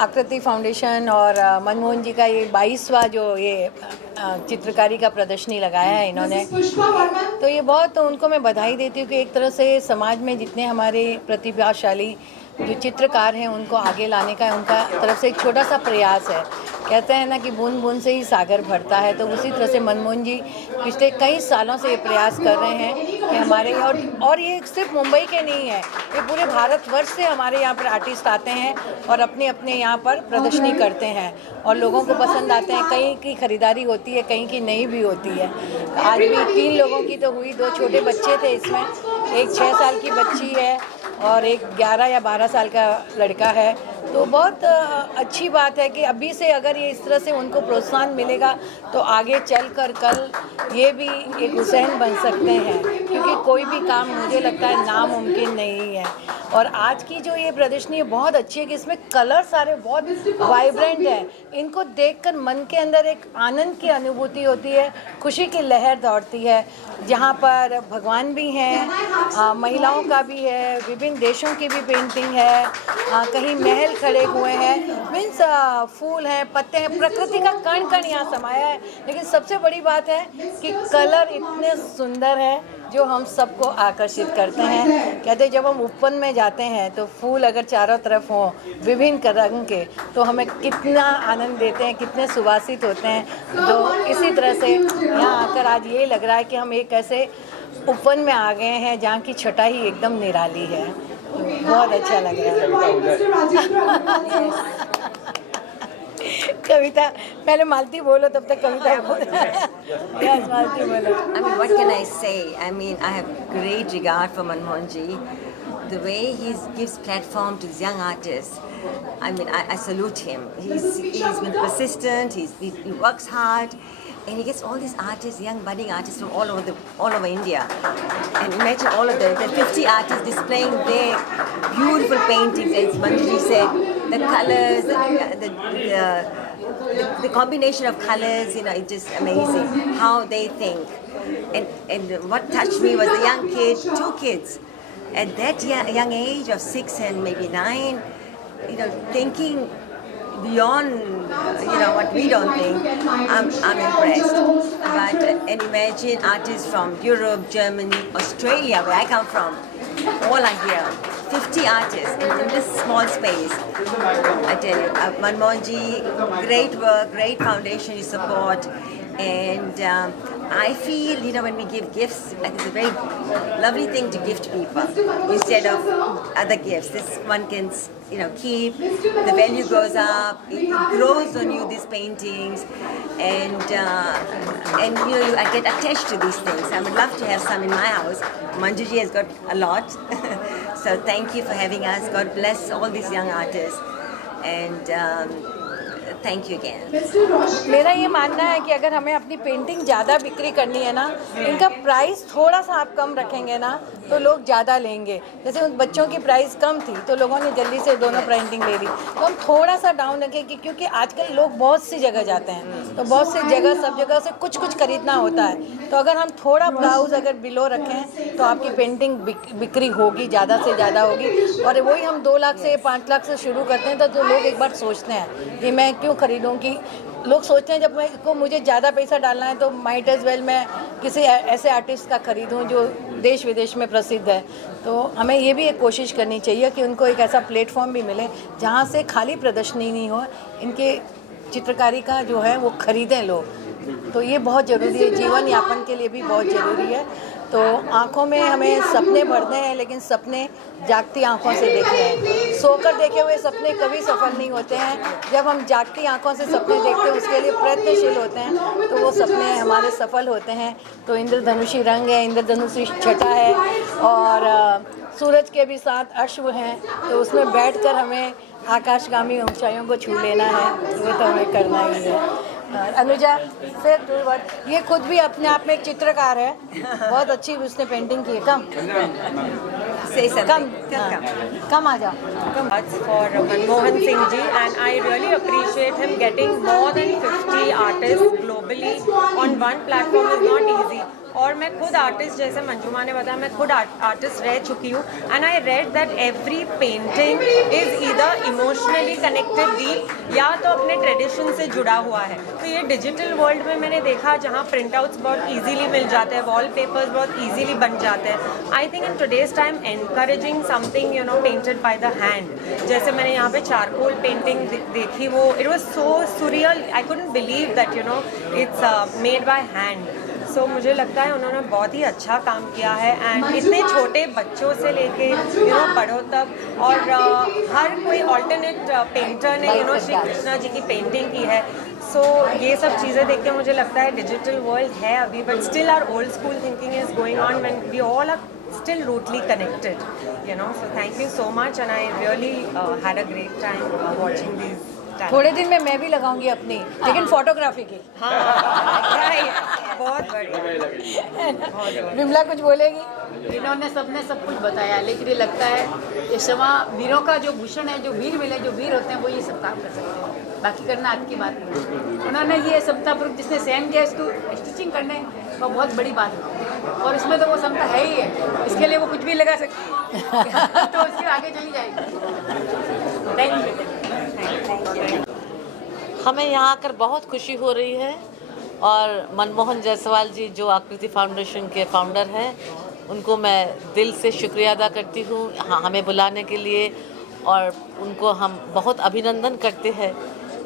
आकृति फाउंडेशन और मनमोहन जी का ये 22वां जो ये चित्रकारी का प्रदर्शनी लगाया है इन्होंने, तो ये बहुत उनको मैं बधाई देती हूँ कि एक तरह से समाज में जितने हमारे प्रतिभाशाली जो चित्रकार हैं उनको आगे लाने का उनका तरफ से एक छोटा सा प्रयास है। कहते हैं ना कि बूंद बूंद से ही सागर भरता है, तो उसी तरह से मनमोहन जी पिछले कई सालों से ये प्रयास कर रहे हैं कि हमारे और ये सिर्फ मुंबई के नहीं है, ये पूरे भारतवर्ष से हमारे यहाँ पर आर्टिस्ट आते हैं और अपने अपने यहाँ पर प्रदर्शनी करते हैं और लोगों को पसंद आते हैं। कहीं की खरीदारी होती है, कहीं की नहीं भी होती है। आज भी 3 लोगों की तो हुई, 2 छोटे बच्चे थे इसमें, एक 6 साल की बच्ची है और एक 11 या 12 साल का लड़का है। तो बहुत अच्छी बात है कि अभी से अगर ये इस तरह से उनको प्रोत्साहन मिलेगा तो आगे चलकर कल ये भी एक हुसैन बन सकते हैं, क्योंकि कोई भी काम मुझे लगता है नामुमकिन नहीं है। और आज की जो ये प्रदर्शनी है बहुत अच्छी है कि इसमें कलर सारे बहुत वाइब्रेंट हैं। इनको देखकर मन के अंदर एक आनंद की अनुभूति होती है, खुशी की लहर दौड़ती है। जहाँ पर भगवान भी हैं, महिलाओं का भी है, विभिन्न देशों की भी पेंटिंग है, कहीं महल खड़े हुए हैं, मीन्स फूल हैं, पत्ते हैं, प्रकृति का कण कण यहाँ समाया है। लेकिन सबसे बड़ी बात है कि कलर इतने सुंदर है जो हम सबको आकर्षित करते हैं। कहते हैं जब हम उपवन में जाते हैं तो फूल अगर चारों तरफ हों विभिन्न रंग के तो हमें कितना आनंद देते हैं, कितने सुवासित होते हैं। तो इसी तरह से यहाँ आकर आज ये लग रहा है कि हम एक ऐसे उपवन में आ गए हैं जहाँ की छटाई एकदम निराली है। बहुत अच्छा लग रहा है। कविता पहले मालती बोलो, तब तक कविता yes, मालती बोलो। I mean, what can I say? I mean, I have great regard for Manmohan ji. The way he gives platform to these young artists, I mean, I salute him. He's been persistent. He works hard, and he gets all these artists, young budding artists from all over India. And imagine all of them, the 50 artists displaying their beautiful paintings, as Manjuji said. The colors, the combination of colors, you know, it's just amazing how they think. And what touched me was the young kid, 2 kids, at that young age of 6 and maybe 9, you know, thinking beyond, you know, what we don't think. I'm impressed. But and imagine artists from Europe, Germany, Australia, where I come from, all are here. 50 artists in this small space. I tell you, Manmohan ji, great work, great foundation you support, and I feel, you know, when we give gifts, I think it's a very lovely thing to gift people instead of other gifts. This one can, you know, keep, the value goes up, it grows on you, these paintings, and you know, I get attached to these things. I would love to have some in my house. Manjuji has got a lot. So thank you for having us. God bless all these young artists, and thank you again. मेरा ये मानना है कि अगर हमें अपनी painting ज़्यादा बिक्री करनी है ना, इनका प्राइस थोड़ा सा आप कम रखेंगे ना तो लोग ज़्यादा लेंगे। जैसे उन बच्चों की प्राइस कम थी तो लोगों ने जल्दी से दोनों पेंटिंग ले ली, तो हम थोड़ा सा डाउन रखें क्योंकि आजकल लोग बहुत सी जगह जाते हैं, तो बहुत सी जगह सब जगह से कुछ कुछ खरीदना होता है। तो अगर हम थोड़ा प्राइस अगर बिलो रखें तो आपकी पेंटिंग बिक्री होगी, ज़्यादा से ज़्यादा होगी। और वही हम 2 लाख से 5 लाख से शुरू करते हैं तो लोग एक बार सोचते हैं कि मैं क्यों खरीदूं, कि लोग सोचते हैं जब मुझे ज़्यादा पैसा डालना है तो माइट एज वेल मैं किसी ऐसे आर्टिस्ट का खरीदूं जो देश विदेश में प्रसिद्ध है। तो हमें ये भी एक कोशिश करनी चाहिए कि उनको एक ऐसा प्लेटफॉर्म भी मिले जहाँ से खाली प्रदर्शनी नहीं हो, इनके चित्रकारी का जो है वो खरीदें लोग। तो ये बहुत ज़रूरी है, जीवन यापन के लिए भी बहुत ज़रूरी है। तो आँखों में हमें सपने भरने हैं, लेकिन सपने जागती आँखों से देखने हैं। सोकर देखे हुए सपने कभी सफल नहीं होते हैं। जब हम जागती आँखों से सपने देखते हैं, उसके लिए प्रयत्नशील होते हैं, तो वो सपने हमारे सफल होते हैं। तो इंद्रधनुषी रंग है, इंद्रधनुषी छटा है और सूरज के भी 7 अश्व हैं, तो उसमें बैठकर हमें आकाशगामी ऊंचाइयों को छू लेना है। वो तो हमें करना ही है। अनुजा से ये खुद भी अपने आप में एक चित्रकार है, बहुत अच्छी उसने पेंटिंग की है। कम आ जाओ। For Manmohan Singh ji, and I really appreciate him getting more than 50 artists globally on one platform is not easy. और मैं खुद आर्टिस्ट, जैसे मंजुमा ने बताया, मैं खुद आर्टिस्ट रह चुकी हूँ, and I read that every painting is either emotionally connected deep या तो अपने ट्रेडिशन से जुड़ा हुआ है। तो ये डिजिटल वर्ल्ड में मैंने देखा जहाँ प्रिंट आउट्स बहुत ईजीली मिल जाते हैं, वॉल पेपर्स बहुत ईजीली बन जाते हैं। I think in today's time encouraging something painted by the hand, जैसे मैंने यहाँ पे चारकोल पेंटिंग देखी, वो it was so surreal, I couldn't believe that it's made by hand. So मुझे लगता है उन्होंने बहुत ही अच्छा काम किया है, एंड इतने छोटे बच्चों से लेके बड़ों तक, और हर कोई ऑल्टरनेट पेंटर ने श्री कृष्णा जी की पेंटिंग की है। सो ये सब चीज़ें देख के मुझे लगता है डिजिटल वर्ल्ड है अभी, but still our old school thinking is going on when we all are still rooted connected, so thank you so much, and I really had a great time watching these talents. थोड़े दिन में मैं भी लगाऊंगी अपनी, लेकिन photography की। हाँ, right, बहुत बढ़िया। विमला कुछ बोलेगी? इन्होंने सबने सब कुछ बताया, लेकिन ये लगता है ये समा वीरों का जो भूषण है, जो वीर मिले, जो वीर होते हैं वो ये सब काम कर सकते हैं, बाकी करना आज की बात नहीं। उन्होंने ये समतापूर्वक जिसने सहन किया इसको स्टिचिंग करने वो बहुत बड़ी बात है, और इसमें तो वो समता है ही है, इसके लिए वो कुछ भी लगा सकती है तो उसके आगे चली जाएगी। Thank you. हमें यहाँ आकर बहुत खुशी हो रही है, और मनमोहन जायसवाल जी जो आकृति फाउंडेशन के फाउंडर हैं, उनको मैं दिल से शुक्रिया अदा करती हूँ हमें बुलाने के लिए, और उनको हम बहुत अभिनंदन करते हैं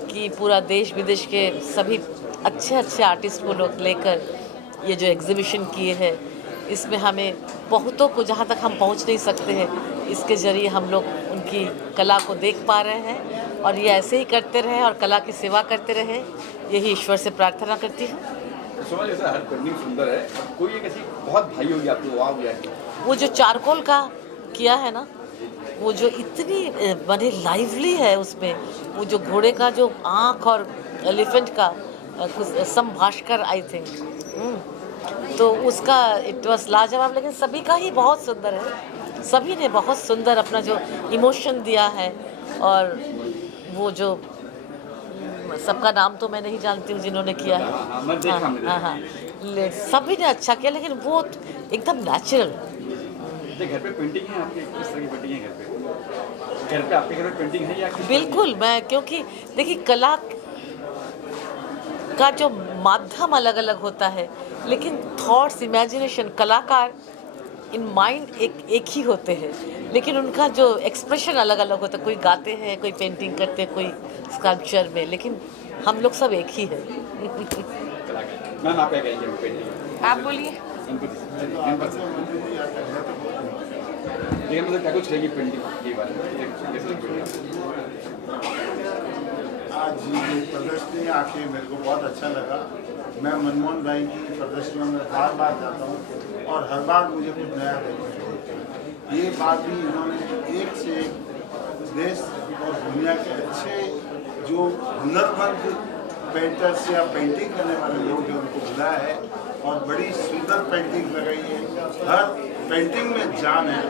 कि पूरा देश विदेश के सभी अच्छे अच्छे आर्टिस्ट को लोग लेकर ये जो एग्जीबिशन किए हैं, इसमें हमें बहुतों को जहाँ तक हम पहुँच नहीं सकते हैं, इसके ज़रिए हम लोग उनकी कला को देख पा रहे हैं, और ये ऐसे ही करते रहे और कला की सेवा करते रहे, यही ईश्वर से प्रार्थना करती हूँ। जैसा हर पेंटिंग सुंदर है, कोई एक ऐसी बहुत भाई होगी आपको वाह गया है? वो जो चारकोल का किया है ना, वो जो इतनी बड़ी लाइवली है उसमें, वो जो घोड़े का जो आँख और एलिफेंट का संभाषकर आई थिंक, तो उसका इट वॉज लाजवाब। लेकिन सभी का ही बहुत सुंदर है, सभी ने बहुत सुंदर अपना जो इमोशन दिया है, और वो जो सबका नाम तो मैं नहीं जानती हूँ जिन्होंने किया है, हाँ, सभी ने अच्छा किया, लेकिन वो एकदम नेचुरल। घर पे पेंटिंग है आपके? किस तरह की पेंटिंग है घर पे आपके घर पे पेंटिंग है या बिल्कुल, मैं क्योंकि देखिए कला का जो माध्यम अलग अलग होता है, लेकिन थॉट्स, इमेजिनेशन, कलाकार इन माइंड एक ही होते हैं, लेकिन उनका जो एक्सप्रेशन अलग अलग होता है। कोई गाते हैं, कोई पेंटिंग करते हैं, कोई स्कल्पचर में, लेकिन हम लोग सब एक ही है। मैम आप क्या कहेंगे पेंटिंग? आप बोलिए। लेकिन मतलब क्या कुछ रहेगी पेंटिंग के बारे में? आज ये प्रदर्शनी आके मेरे को बहुत अच्छा लगा। मैं मनमोहन भाई की प्रदर्शनियों में बार बार जाता हूँ, और हर बार मुझे कुछ नया देखने को मिलता है। ये बात भी इन्होंने एक से एक देश और दुनिया के अच्छे जो हुनरमंद पेंटर्स या पेंटिंग करने वाले लोग हैं उनको बुलाया है, और बड़ी सुंदर पेंटिंग लगाई है। हर पेंटिंग में जान है,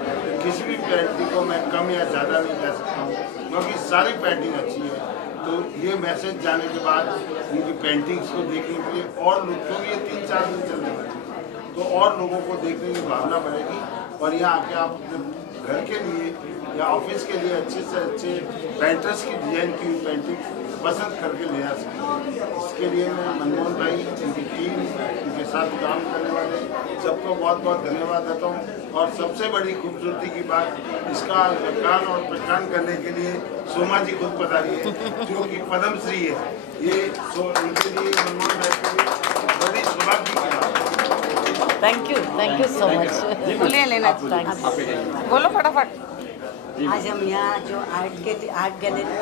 किसी भी पेंटिंग को मैं कम या ज़्यादा नहीं कह सकता हूँ, क्योंकि सारी पेंटिंग अच्छी है। तो ये मैसेज जाने के बाद उनकी पेंटिंग्स को देखने के लिए और लोग, क्योंकि ये 3-4 दिन चलने वाली है, तो और लोगों को देखने की भावना बढ़ेगी, और यहाँ आके आप अपने घर के लिए या ऑफिस के लिए अच्छे से अच्छे पेंटर्स की डिजाइन की पेंटिंग पसंद करके ले आ सकते हैं। इसके लिए मैं मनमोहन भाई, उनकी टीम, उनके साथ काम करने वाले सबको बहुत बहुत धन्यवाद देता हूँ। और सबसे बड़ी खूबसूरती की बात, इसका व्याख्यान और प्रकाशन करने के लिए सोमा जी खुद पधारी है, जो कि पद्मश्री है। ये उनके लिए मनमोहन भाई के लिए बड़ी सौभाग्य की बात है। Thank you so much. बोलिए लेना, बोलो फटाफट। आज हम यहाँ जो आर्ट गैलरी में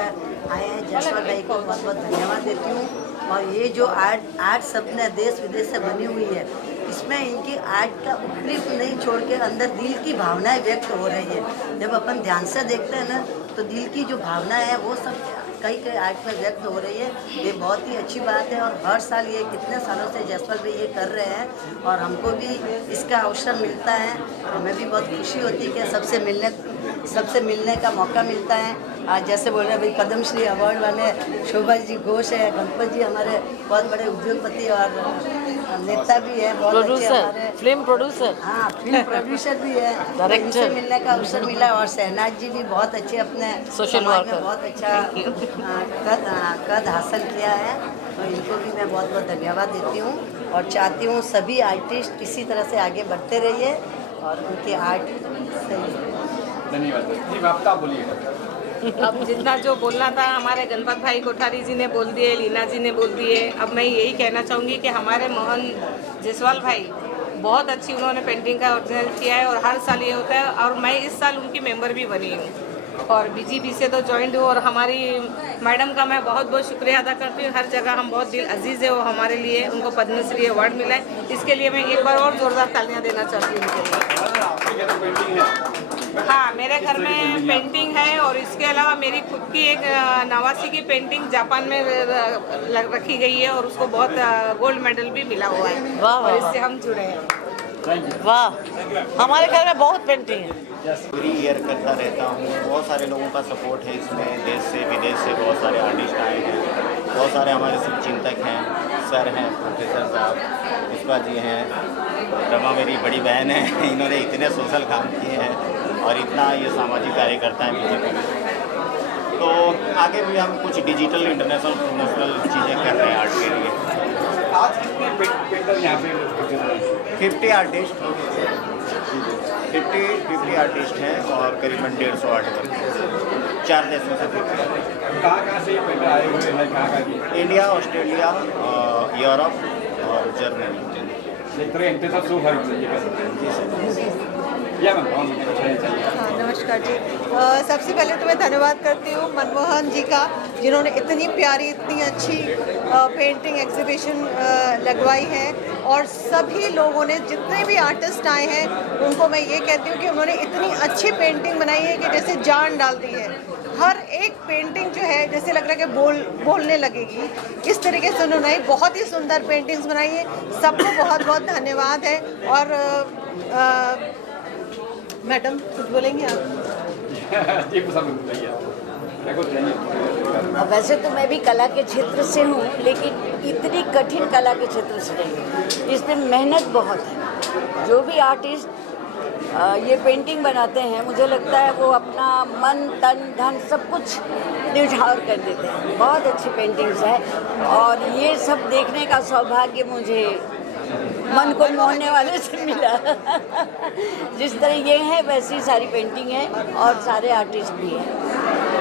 आए हैं, जायसवाल भाई को बहुत बहुत धन्यवाद देती हूँ। और ये जो आर्ट सबने देश विदेश से बनी हुई है, इसमें इनकी आर्ट का ऊपरी नहीं छोड़ के अंदर दिल की भावनाएं व्यक्त हो रही है। जब अपन ध्यान से देखते हैं ना, तो दिल की जो भावना है वो सब कई आर्ट में व्यक्त हो रही है। ये बहुत ही अच्छी बात है, और हर साल ये कितने सालों से जायसवाल भाई ये कर रहे हैं, और हमको भी इसका अवसर मिलता है। हमें भी बहुत खुशी होती है कि सबसे मिलने का मौका मिलता है। आज जैसे बोल रहे हैं भाई, पद्मश्री अवार्ड वाले शोभा जी घोष है, गणपत जी हमारे बहुत बड़े उद्योगपति और नेता भी है, बहुत अच्छे प्रोड्यूसर, हमारे, फिल्म प्रोड्यूसर, हाँ फिल्म प्रोड्यूसर भी है, डायरेक्टर। इनसे मिलने का अवसर मिला। और शहनाज जी भी बहुत अच्छे अपने सोशल समाज में वर्कर। बहुत अच्छा कद हासिल किया है, तो इनको भी मैं बहुत बहुत धन्यवाद देती हूँ और चाहती हूँ सभी आर्टिस्ट इसी तरह से आगे बढ़ते रहिए और उनके आर्ट सही। धन्यवाद जी। आप बोलिए। अब जितना जो बोलना था हमारे गणपत भाई कोठारी जी ने बोल दिए, लीना जी ने बोल दिए। अब मैं यही कहना चाहूँगी कि हमारे मोहन जायसवाल भाई बहुत अच्छी उन्होंने पेंटिंग का ओरिजिनल किया है और हर साल ये होता है। और मैं इस साल उनकी मेंबर भी बनी हूँ और बीजेपी से तो ज्वाइंट हूँ। और हमारी मैडम का मैं बहुत बहुत शुक्रिया अदा करती हूँ। हर जगह हम बहुत दिल अजीज़ है वो हमारे लिए, उनको पद्मश्री अवार्ड मिला है, इसके लिए मैं एक बार और ज़ोरदार तालियां देना चाहती हूँ उनके लिए। हाँ, मेरे घर में पेंटिंग है और इसके अलावा मेरी खुद की एक नवासी की पेंटिंग जापान में रखी गई है और उसको बहुत गोल्ड मेडल भी मिला हुआ है। वाह, और वाह, इससे हम जुड़े हैं। वाह, हमारे घर में बहुत पेंटिंग है। पूरी ईयर करता रहता हूँ। बहुत सारे लोगों का सपोर्ट है इसमें, देश से विदेश से बहुत सारे आर्टिस्ट आए हैं, बहुत सारे हमारे शुभचिंतक हैं, सर हैं, प्रोफेसर साहब, पुष्पा जी हैं, रमा मेरी बड़ी बहन है। इन्होंने इतने सोशल काम किए हैं और इतना ये सामाजिक कार्यकर्ता है बीजेपी में। तो आगे भी हम कुछ डिजिटल इंटरनेशनल प्रोमोशनल चीज़ें कर रहे हैं आर्ट के लिए। आज कितने पेंटर यहाँ पे 50 आर्टिस्ट 50 आर्टिस्ट हैं और करीबन 150 आर्ट करते हैं 4 देशों से। कहाँ से ये पेंटर आए हुए हैं? कहाँ इंडिया, ऑस्ट्रेलिया, यूरोप और जर्मनी। एक तरह इंटरनेशनल शो है जी सर। या मैम चाहिए। हाँ, नमस्कार जी। सबसे पहले तो मैं धन्यवाद करती हूँ मनमोहन जी का, जिन्होंने इतनी प्यारी, इतनी अच्छी पेंटिंग एग्जीबिशन लगवाई है। और सभी लोगों ने, जितने भी आर्टिस्ट आए हैं, उनको मैं ये कहती हूँ कि उन्होंने इतनी अच्छी पेंटिंग बनाई है कि जैसे जान डाल दी है। हर एक पेंटिंग जो है जैसे लग रहा है कि बोलने लगेगी, इस तरीके से उन्होंने बहुत ही सुंदर पेंटिंग्स बनाई है। सबको बहुत बहुत धन्यवाद है। और मैडम कुछ बोलेंगे आप? जी पसंद बताइए। वैसे तो मैं भी कला के क्षेत्र से हूँ, लेकिन इतनी कठिन कला के क्षेत्र से नहीं। इसमें मेहनत बहुत है। जो भी आर्टिस्ट ये पेंटिंग बनाते हैं, मुझे लगता है वो अपना मन, तन, धन सब कुछ न्यौछावर कर देते हैं। बहुत अच्छी पेंटिंग्स है और ये सब देखने का सौभाग्य मुझे मन को मोहने वाले से मिला। जिस तरह ये है वैसी सारी पेंटिंग है और सारे आर्टिस्ट भी हैं।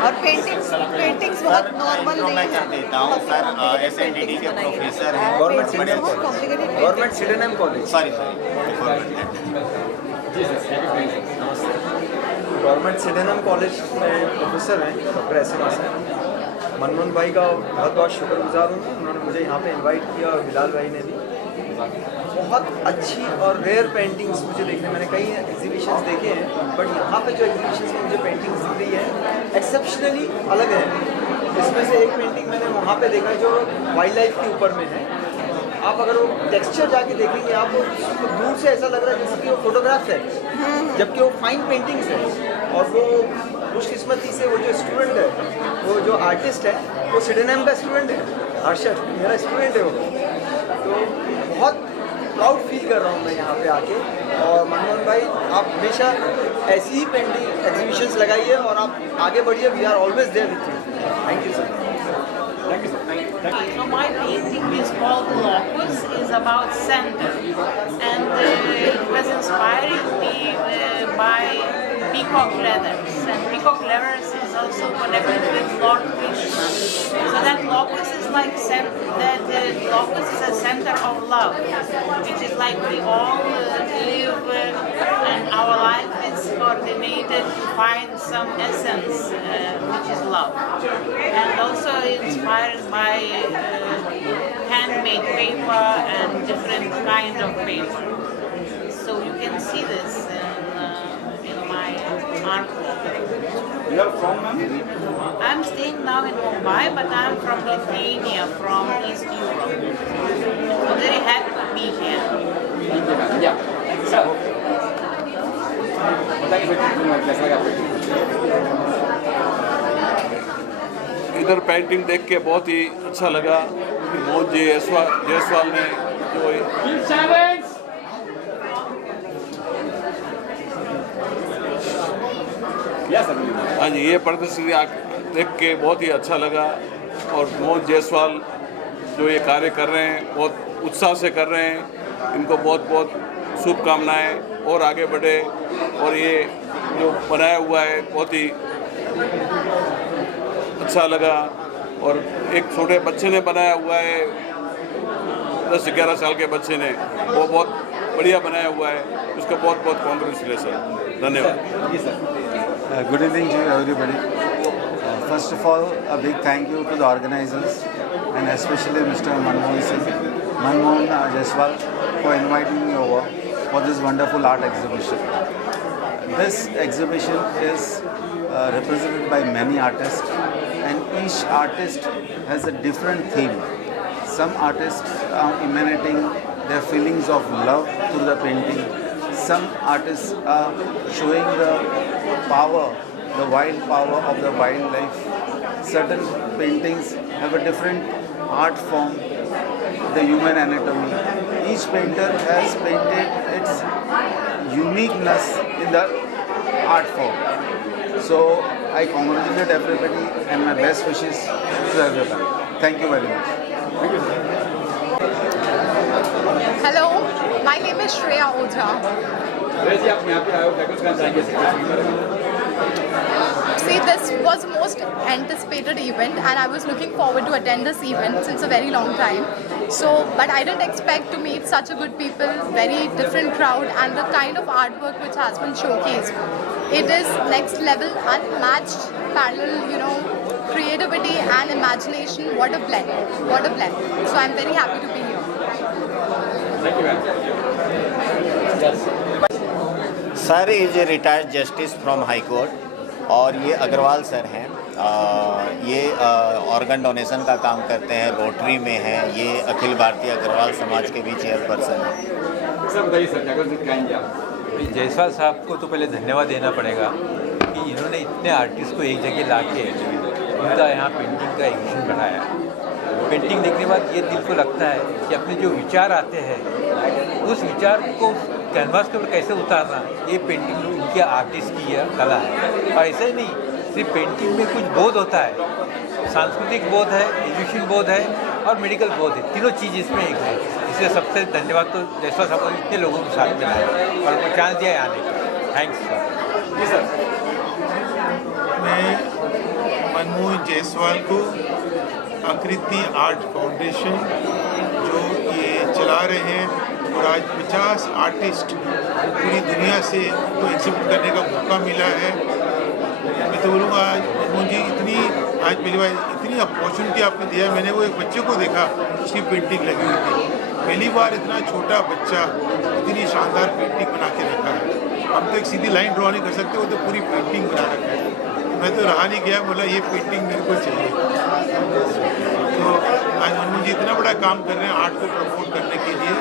और पेंटिंग्स बहुत नॉर्मल नहीं मैं कर देता हूँ सर। SNDD के प्रोफेसर हैं, government Sydenham college, sorry government Sydenham college में प्रोफेसर हैं डॉक्टर SM हासन। मनमोहन भाई का बहुत बहुत शुक्रगुजार हूँ। उन्होंने मुझे यहाँ पे इनवाइट किया और बिलाल भाई ने भी। बहुत अच्छी और रेयर पेंटिंग्स मुझे देखने, मैंने कई एग्जीबिशंस देखे हैं, बट यहाँ पे जो एग्जीबिशंस में मुझे पेंटिंग्स दिख रही है एक्सेप्शनली अलग है। इसमें से एक पेंटिंग मैंने वहाँ पे देखा है जो वाइल्ड लाइफ के ऊपर में है। आप अगर वो टेक्सचर जाके देखेंगे, आपको दूर से ऐसा लग रहा है जैसे कि वो फोटोग्राफ्स है, जबकि वो फाइन पेंटिंग्स है। और वो खुशकिस्मती से वो जो स्टूडेंट है, वो जो आर्टिस्ट है, वो सिडेनम का स्टूडेंट है। हर्षद मेरा स्टूडेंट है वो। तो बहुत प्राउड फील कर रहा हूँ मैं यहाँ पे आके। और मनमोहन भाई, आप हमेशा ऐसी ही पेंटिंग एग्जीबिशंस लगाइए और आप आगे बढ़िए। We are always there with you. Thank you sir. So my painting is called Locus, is about center, and it was inspired me by peacock leathers, and peacock leathers is also connected with Lord Krishna. So that locus is like locus is a center of love, which is like we all live, and our life is coordinated to find some essence, which is love, and also inspired by handmade paper and different kind of paper. So you can see this in my art. You are from ma'am? I'm staying now in Mumbai, but I'm from Lithuania, from East Europe. I'm very happy to be here. Yeah. So, बताइए कैसा लगा? इधर painting देख के बहुत ही अच्छा लगा कि मोहन जी जायसवाल ने जो हाँ जी, ये प्रदर्शनी देख के बहुत ही अच्छा लगा। और मोहन जायसवाल जो ये कार्य कर रहे हैं बहुत उत्साह से कर रहे हैं, इनको बहुत बहुत शुभकामनाएं और आगे बढ़े। और ये जो बनाया हुआ है बहुत ही अच्छा लगा। और एक छोटे बच्चे ने बनाया हुआ है, 10-11 साल के बच्चे ने, वो बहुत बढ़िया बनाया हुआ है, उसको बहुत बहुत कॉन्ग्रेचुलेसन। धन्यवाद। Good evening to everybody. First of all, a big thank you to the organizers and especially Mr. Manmohan Jaiswal for inviting me over for this wonderful art exhibition. This exhibition is represented by many artists, and each artist has a different theme. Some artists are emanating their feelings of love through the painting. Some artists are showing the power, the wild power of the wildlife. Certain paintings have a different art form, the human anatomy. Each painter has painted its uniqueness in the art form. So I congratulate everybody and my best wishes to everybody. Thank you very much. Hello, my name is Shreya Ojha. See, this was the most anticipated event and I was looking forward to attend this event since a very long time. So, but I didn't expect to meet such a good people, very different crowd, and the kind of artwork which has been showcased. It is next level, unmatched, parallel, creativity and imagination. What a blend, what a blend. So I'm very happy to be here. Sir is retired justice from high court, और ये Agarwal sir हैं। ये organ donation का काम करते हैं, rotary में हैं। ये अखिल भारतीय अग्रवाल समाज के भी चेयरपर्सन हैं। सर बताइए सर, क्या कहेंगे आप? जायसवाल साहब को तो पहले धन्यवाद देना पड़ेगा कि इन्होंने इतने आर्टिस्ट को एक जगह ला के उनका यहाँ पेंटिंग का एग्जीबिशन बनाया। पेंटिंग देखने के बाद ये दिल को लगता है कि अपने जो विचार आते हैं उस विचार को कैनवास के ऊपर कैसे उतारना, ये पेंटिंग उनके आर्टिस्ट की कला है। और ऐसा ही नहीं, सिर्फ पेंटिंग में कुछ बोध होता है, सांस्कृतिक बोध है, एजुकेशन बोध है और मेडिकल बोध है, तीनों चीज़ इसमें एक है। इसलिए सबसे धन्यवाद तो जायसवाल साहब को इतने लोगों के साथ मिला है और उनको चांस दिया है आने का। Thanks sir. जी सर। मैं मनमोहन जायसवाल को आकृति आर्ट फाउंडेशन जो ये चला रहे हैं और आज 50 आर्टिस्ट पूरी दुनिया से को एग्जिबिट करने का मौका मिला है। मैं तो बोलूँगा आज मनमोहन जी आज पहली बार इतनी अपॉर्चुनिटी आपने दिया है। मैंने वो एक बच्चे को देखा, उसकी पेंटिंग लगी हुई थी, पहली बार इतना छोटा बच्चा इतनी शानदार पेंटिंग बना के रखा है। हम तो एक सीधी लाइन ड्रॉ नहीं कर सकते, वो तो पूरी पेंटिंग बना रखा है। मैं तो रहा नहीं गया, बोला ये पेंटिंग मेरे को चाहिए। तो आज मनमोहन जी इतना बड़ा काम कर रहे हैं आर्ट को प्रमोट करने के लिए।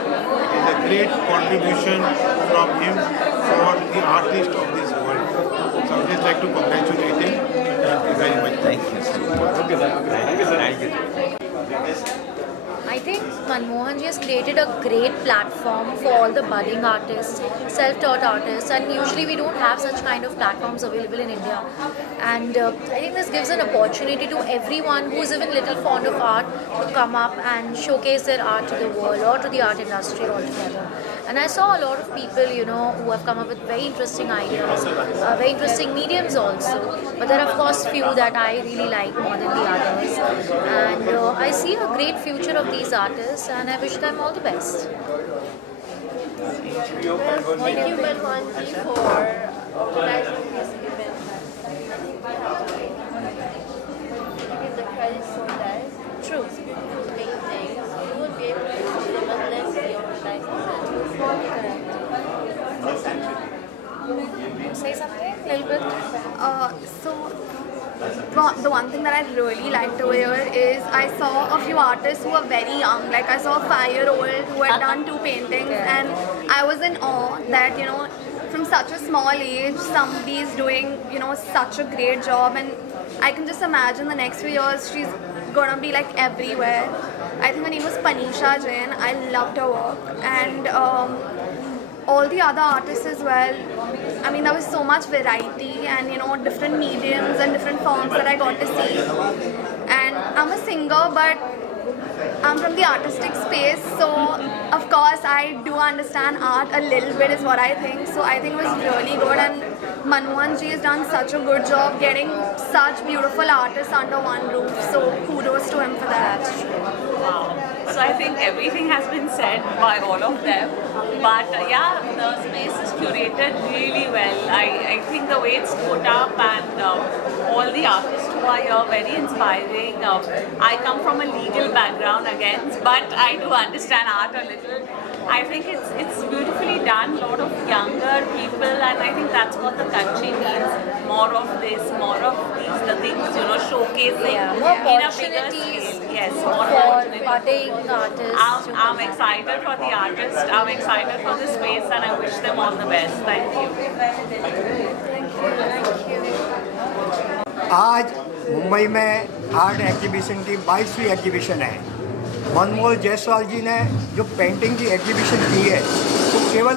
It is a great contribution from him for the artist of this world. So I just like to congratulate him. Thank you very much. Thank you, sir. Okay, sir. Thank you, sir. Thank you. I think Manmohan ji has created a great platform for all the budding artists, self-taught artists, and usually we don't have such kind of platforms available in India. And I think this gives an opportunity to everyone who is even little fond of art to come up and showcase their art to the world or to the art industry altogether. And I saw a lot of people, who have come up with very interesting ideas, very interesting mediums also. But there are of course few that I really like more than the others. And I see a great future of these artists, and I wish them all the best. Thank you, Manmohan ji, for organizing this event. I think we have to give him the credit for that. True. These beautiful paintings, we won't be able to see them unless he organizes them. Say something a little bit. The one thing that I really liked over here is I saw a few artists who were very young. Like I saw a 5-year-old who had done 2 paintings, and I was in awe that from such a small age somebody is doing such a great job. And I can just imagine the next few years she's gonna be like everywhere. I think her name was Panisha Jain. I loved her work, and all the other artists as well. I mean, there was so much variety and, you know, different mediums and different forms that I got to see. And I'm a singer, but I'm from the artistic space, so of course I do understand art a little bit is what I think. So I think it was really good, and Manmohan ji has done such a good job getting such beautiful artists under one roof. So kudos to him for that. Wow. So I think everything has been said by all of them, but yeah, the space is curated really well. I think the way it's put up and all the artists who are here, very inspiring. I come from a legal background again, but I do understand art a little. I think it's beautifully done, a lot of younger people, and I think that's what the country needs. More of this, more of these, the things, you know, showcasing more in a bigger scale. Yes, more for budding artists. I'm excited for the artists, I'm excited for the space, and I wish them all the best. Thank you. आज मुंबई में art exhibition की 22वीं exhibition है। मनमोहन जायसवाल जी ने जो painting की exhibition की है वो केवल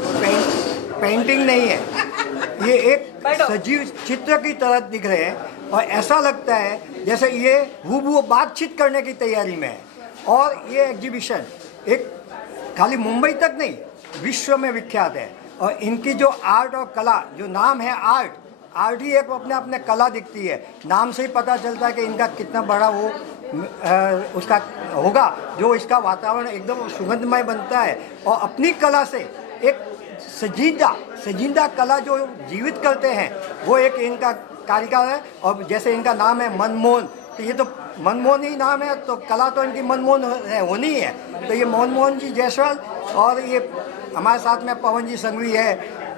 पेंटिंग नहीं है, ये एक सजीव चित्र की तरह दिख रहे हैं और ऐसा लगता है जैसे ये हूबहू बातचीत करने की तैयारी में है। और ये एग्जीबिशन एक खाली मुंबई तक नहीं, विश्व में विख्यात है। और इनकी जो आर्ट और कला, जो नाम है आर्ट ही एक अपने अपने कला दिखती है। नाम से ही पता चलता है कि इनका कितना बड़ा वो उसका होगा, जो इसका वातावरण एकदम सुगंधमय बनता है। और अपनी कला से एक सजीदा कला जो जीवित करते हैं, वो एक इनका कारीगर है। और जैसे इनका नाम है मनमोहन, तो ये तो मनमोहन ही नाम है, तो कला तो इनकी मनमोहन होनी है। तो ये मनमोहन जी जायसवाल और ये हमारे साथ में पवन जी संघवी है,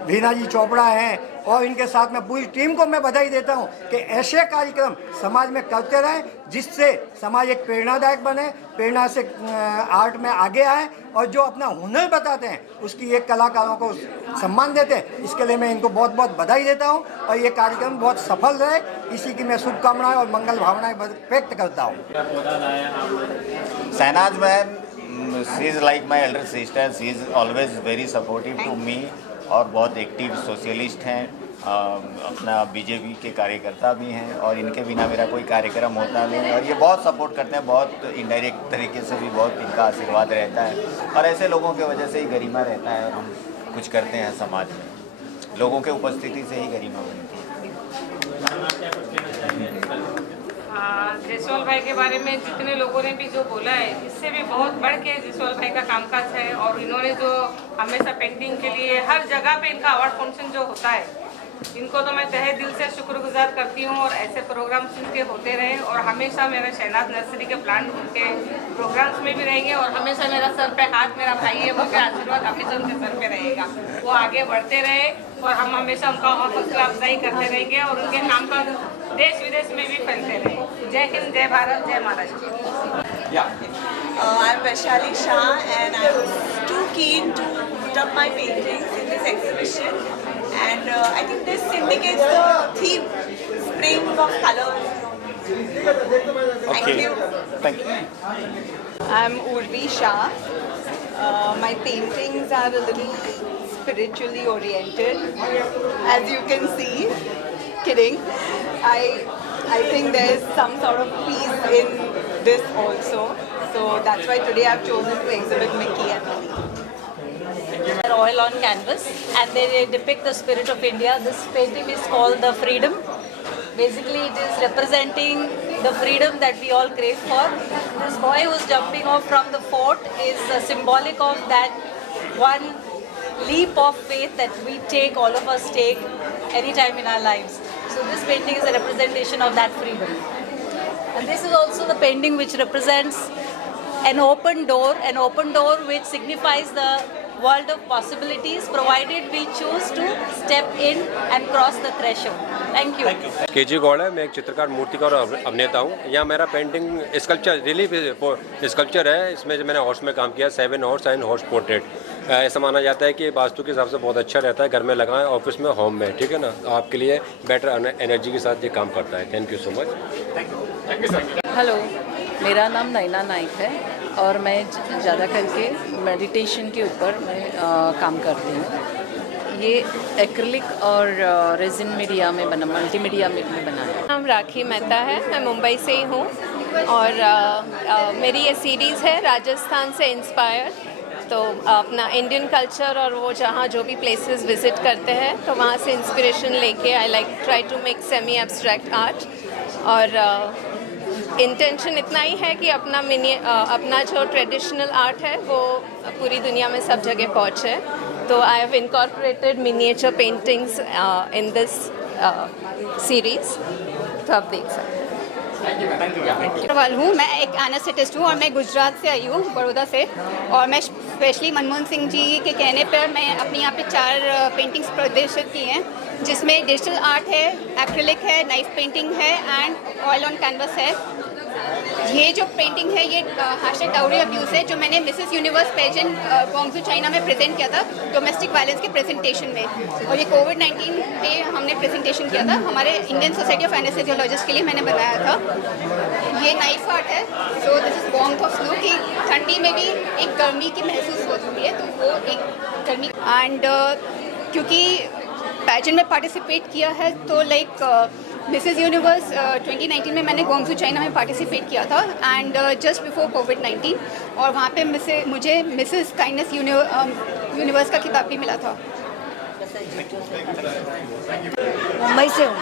वीना जी चोपड़ा हैं, और इनके साथ में पूरी टीम को मैं बधाई देता हूं कि ऐसे कार्यक्रम समाज में करते रहें जिससे समाज एक प्रेरणादायक बने, प्रेरणा से आर्ट में आगे आए और जो अपना हुनर बताते हैं उसकी एक कलाकारों को सम्मान देते हैं। इसके लिए मैं इनको बहुत बहुत बधाई देता हूं और ये कार्यक्रम बहुत सफल रहे, इसी की मैं शुभकामनाएं और मंगल भावनाएं व्यक्त करता हूँ। Shehnaz ma'am, she is like my elder sister, she is always very supportive to me और बहुत एक्टिव सोशलिस्ट हैं, अपना बीजेपी के कार्यकर्ता भी हैं और इनके बिना मेरा कोई कार्यक्रम होता नहीं। और ये बहुत सपोर्ट करते हैं, बहुत इनडायरेक्ट तरीके से भी बहुत इनका आशीर्वाद रहता है और ऐसे लोगों की वजह से ही गरिमा रहता है और हम कुछ करते हैं समाज में। लोगों के उपस्थिति से ही गरिमा बनती है। जायसवाल भाई के बारे में जितने लोगों ने भी जो बोला है, इससे भी बहुत बढ़ के जायसवाल भाई का कामकाज है और इन्होंने जो हमेशा पेंटिंग के लिए हर जगह पे इनका अवार्ड फंक्शन जो होता है, इनको तो मैं तहे दिल से शुक्रगुजार करती हूँ और ऐसे प्रोग्राम्स इनके होते रहे और हमेशा मेरा शहनाज नर्सरी के प्लांट उनके प्रोग्राम्स में भी रहेंगे और हमेशा मेरा सर पे हाथ, मेरा भाई है वो का आशीर्वाद हमेशा उनके सर पे रहेगा। वो आगे बढ़ते रहे और हम हमेशा उनका हौसला अफजाई करते रहेंगे और उनके नाम पर देश विदेश में भी फैलते रहे। जय हिंद, जय भारत, जय Maharashtra. I'm Vaishali Shah and I was too keen to put up my paintings in this exhibition, and I think this indicates the theme, spring of colors. Thank you. Thank you. I'm Urvi Shah. My paintings are a little spiritually oriented, as you can see. Kidding. I think there's some sort of peace in this also. So that's why today I've chosen to exhibit Mickey and Minnie. They're oil on canvas and they depict the spirit of India. This painting is called The Freedom. Basically it is representing the freedom that we all crave for. This boy who's jumping off from the fort is symbolic of that one leap of faith that we take, all of us take anytime in our lives. So this painting is a representation of that freedom. And this is also the painting which represents an open door which signifies the world of possibilities provided we choose to step in and cross the threshold. Thank you. KG Gaur है, मैं एक चित्रकार, मूर्तिकार और अभिनेता हूँ। यहाँ मेरा पेंटिंग स्कल्पचर रिलीफ स्कल्पचर है, इसमें जो मैंने हॉर्स में काम किया, 7 हॉर्स एंड हॉर्स पोर्ट्रेट। ऐसा माना जाता है कि वास्तु के हिसाब से बहुत अच्छा रहता है, घर में लगाएं, ऑफिस में, होम में, ठीक है ना, आपके लिए बेटर एनर्जी के साथ ये काम करता है। Thank you so much. Hello, मेरा नाम नैना नाइक है और मैं ज़्यादा करके मेडिटेशन के ऊपर मैं काम करती हूँ। ये एक्रिलिक और रेजिन मीडिया में बना, मल्टीमीडिया में बनाया। नाम राखी मेहता है, मैं मुंबई से ही हूँ और मेरी ये सीरीज़ है राजस्थान से इंस्पायर। तो अपना इंडियन कल्चर और वो जहाँ जो भी प्लेसेस विज़िट करते हैं तो वहाँ से इंस्पिरेशन लेके I like try to make semi abstract art. और इंटेंशन इतना ही है कि अपना जो ट्रेडिशनल आर्ट है वो पूरी दुनिया में सब जगह पहुँचे। तो I have incorporated miniature paintings in this series, तो आप देख सकते हैं। हूँ मैं एक एनेस्थेटिस्ट हूँ और मैं गुजरात से आई हूँ, बड़ौदा से। और मैं स्पेशली मनमोहन सिंह जी के कहने पर मैं अपने यहाँ पे 4 पेंटिंग्स प्रदर्शित की हैं, जिसमें डिजिटल आर्ट है, एक्रिलिक है, नाइफ पेंटिंग है एंड ऑयल ऑन कैनवस है। ये जो पेंटिंग है ये हैशटैग डाउरी अब्यूज़ है, जो मैंने Mrs Universe pageant Guangzhou China में प्रेजेंट किया था डोमेस्टिक वायलेंस के प्रेजेंटेशन में। और ये कोविड-19 पे हमने प्रेजेंटेशन किया था, हमारे इंडियन सोसाइटी ऑफ एनेस्थेसियोलॉजिस्ट के लिए मैंने बनाया था। ये नाइफ आर्ट है, so this is warmth of snow, कि ठंडी में भी एक गर्मी की महसूस होती है, तो वो एक गर्मी। एंड क्योंकि पैजेंट में पार्टिसिपेट किया है तो लाइक मिसेस यूनिवर्स 2019 में मैंने ग्वांगझू चाइना में पार्टिसिपेट किया था एंड जस्ट बिफोर कोविड-19, और वहाँ पे मुझे मिसेस काइंडनेस यूनिवर्स का खिताब भी मिला था। मुंबई से हूँ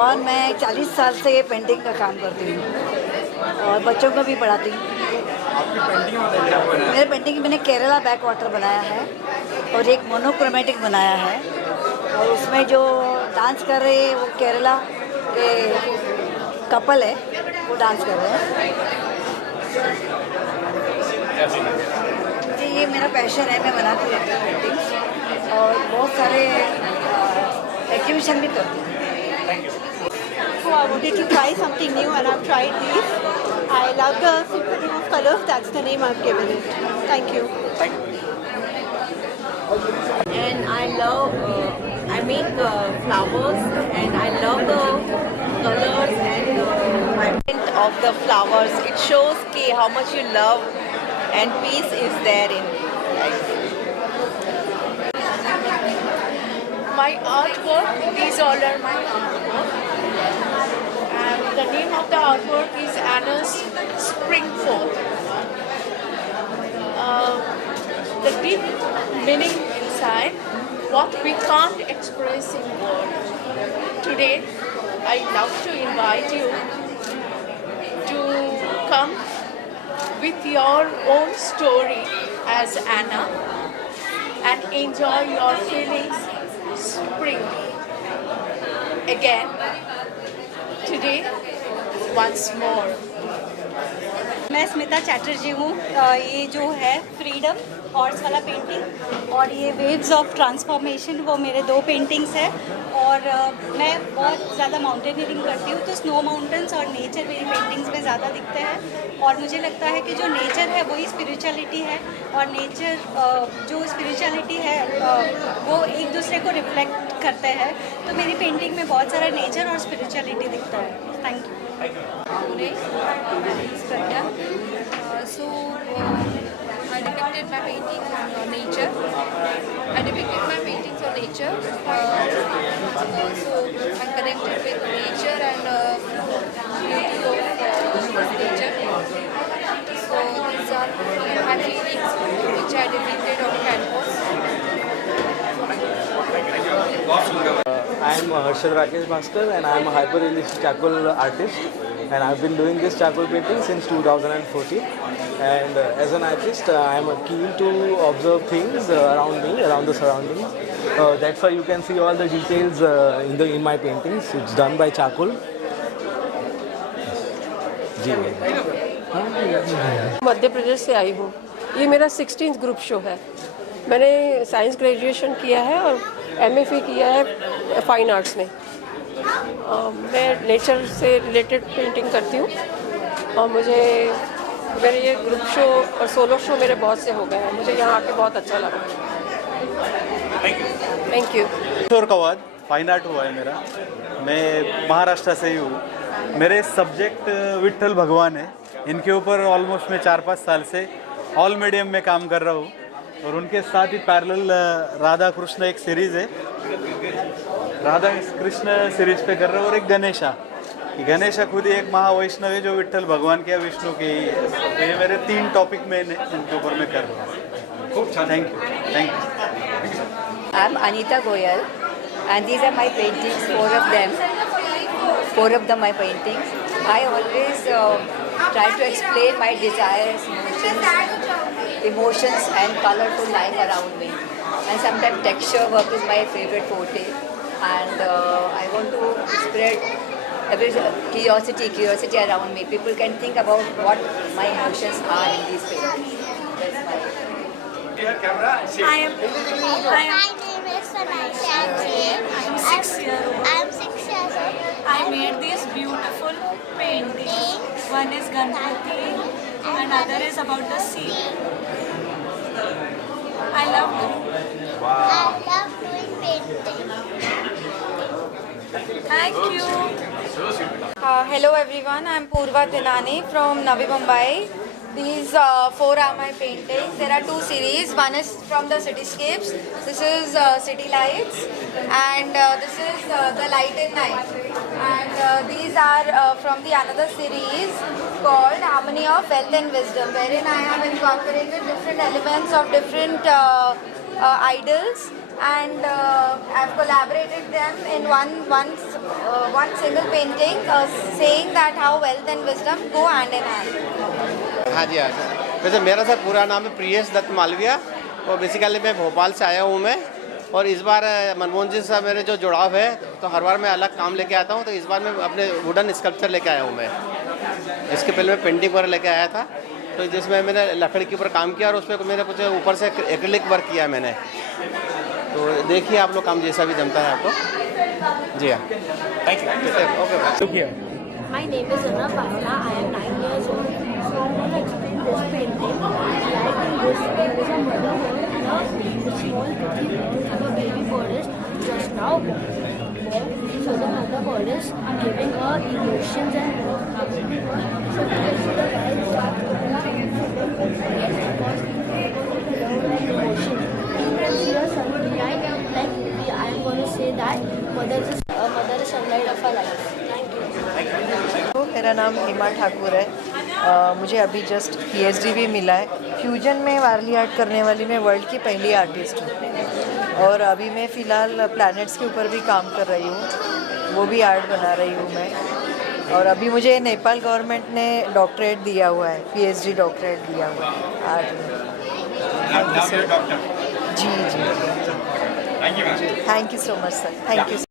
और मैं 40 साल से ये पेंटिंग का काम करती हूँ और बच्चों को भी पढ़ाती हूँ। मेरे पेंटिंग मैंने केरला बैक वाटर बनाया है और एक मोनोक्रोमेटिक बनाया है, और उसमें जो डांस कर रहे हैं वो केरला के कपल है, वो डांस कर रहे हैं। जी ये मेरा पैशन है, मैं बनाती रहती हूँ पेंटिंग्स और बहुत सारे एग्जीबिशन भी करती हूँ। So I wanted to try something new and I've tried these. I love the symphony of colors, that's the name I've given it. Thank you. And I love, I make flowers and I love the colors and the vibrant of the flowers. It shows ki how much you love and peace is there in life. My artwork, these all are my artwork. And the name of the artwork is Anna's Springfall. The deep meaning inside, what we can't express in words. Today, I'd love to invite you to come with your own story as Anna and enjoy your feelings spring again today once more. मैं स्मिता चैटर्जी हूँ। ये जो है freedom horse वाला painting और ये waves of transformation, वो मेरे 2 पेंटिंग्स हैं। और मैं बहुत ज़्यादा माउंटेनियरिंग करती हूँ, तो स्नो माउंटेन्स और नेचर मेरी पेंटिंग्स में ज़्यादा दिखते हैं। और मुझे लगता है कि जो नेचर है वही स्पिरिचुअलिटी है, और नेचर जो स्पिरिचुअलिटी है वो एक दूसरे को रिफ्लेक्ट करते हैं। तो मेरी पेंटिंग में बहुत सारा नेचर और स्पिरिचुअलिटी दिखता है। Thank you. So I depicted my paintings on nature. I depicted my paintings on nature. So I'm connected with nature and beauty of nature. So these are my feelings which I depicted on canvas. I am Harshad Rakesh Bhaskar and I am a hyper-realistic charcoal artist, and I have been doing this charcoal painting since 2014. And as an artist, I am keen to observe things around me, around the surroundings. That's why you can see all the details in my paintings. It's done by charcoal. जी मध्य प्रदेश से आई हूँ। ये मेरा 16th group show है। मैंने science graduation किया है और MFA किया है फाइन आर्ट्स में। मैं नेचर से रिलेटेड पेंटिंग करती हूँ और मेरे ये ग्रुप शो और सोलो शो मेरे बहुत से हो गए हैं। मुझे यहाँ आके बहुत अच्छा लगा। Thank you. Kishore Kawad, fine art हुआ है मेरा। मैं महाराष्ट्र से ही हूँ। मेरे सब्जेक्ट विट्ठल भगवान है इनके ऊपर ऑलमोस्ट मैं 4-5 साल से ऑल मीडियम में काम कर रहा हूँ और उनके साथ ही पैरेलल राधा कृष्ण एक सीरीज़ है, राधा कृष्ण सीरीज पे कर रहा हूँ और एक गणेशा। गणेशा खुद ही एक महावैष्णव है जो विठल भगवान के विष्णु के ही है। तो ये मेरे 3 टॉपिक में इनके ऊपर मैं कर रहा हूँ। Thank you. I am Anita Goyal and these are my paintings, 4 of them. 4 of them my paintings. I always try to explain my desires, emotions and color to life around me. And sometimes texture work is my favorite forte. And I want to spread every curiosity around me. People can think about what my emotions are in these paintings. That's my. My name is Sanaisha Jain. I'm 6 years old. I made these beautiful paintings. One is Ganpati and other is about the sea. I love doing painting. Thank you. Hello everyone, I'm Purva Tinani from Navi Mumbai. These 4 are my paintings. There are 2 series. One is from the cityscapes. This is City Lights and this is The Light in Night. And these are from the another series called Harmony of Wealth and Wisdom, wherein I have incorporated different elements of different idols and I've collaborated them in one single painting saying that how wealth and wisdom go hand in hand. हाँ जी, वैसे मेरा sir पूरा नाम है प्रियेश दत्त मालविया और basically मैं भोपाल से आया हूँ मैं। और इस बार मनमोहन जी से मेरे जो जुड़ाव है तो हर बार मैं अलग काम लेके आता हूँ, तो इस बार मैं अपने वुडन स्कल्पचर लेके आया हूँ मैं। इसके पहले मैं पेंटिंग पर लेके आया था, तो जिसमें मैंने लकड़ी के ऊपर काम किया और उस पर मैंने कुछ ऊपर से एक्रिलिक वर्क किया मैंने। तो देखिए आप लोग काम जैसा भी जमता है आपको। जी हाँ, thank you. My name is Anna Pavla. I am 9 years old. So I'm going to explain this painting. Like in this, there is a mother bird and a small baby bird, and a baby bird is just now born. So the mother bird is giving her emotions and love. So you can see the guy start emotions. You can see a sunlight. Like I am going to say that mother is sunlight of her life. मेरा नाम हेमा ठाकुर है। मुझे अभी just PhD भी मिला है। Fusion में वारली art करने वाली मैं वर्ल्ड की पहली आर्टिस्ट हूँ और अभी मैं फ़िलहाल प्लैनेट्स के ऊपर भी काम कर रही हूँ, वो भी आर्ट बना रही हूँ मैं। और अभी मुझे नेपाल गवर्नमेंट ने डॉक्टरेट दिया हुआ है, PhD डॉक्टरेट दिया हुआ है आर्ट में। जी जी, thank you so much sir, thank you.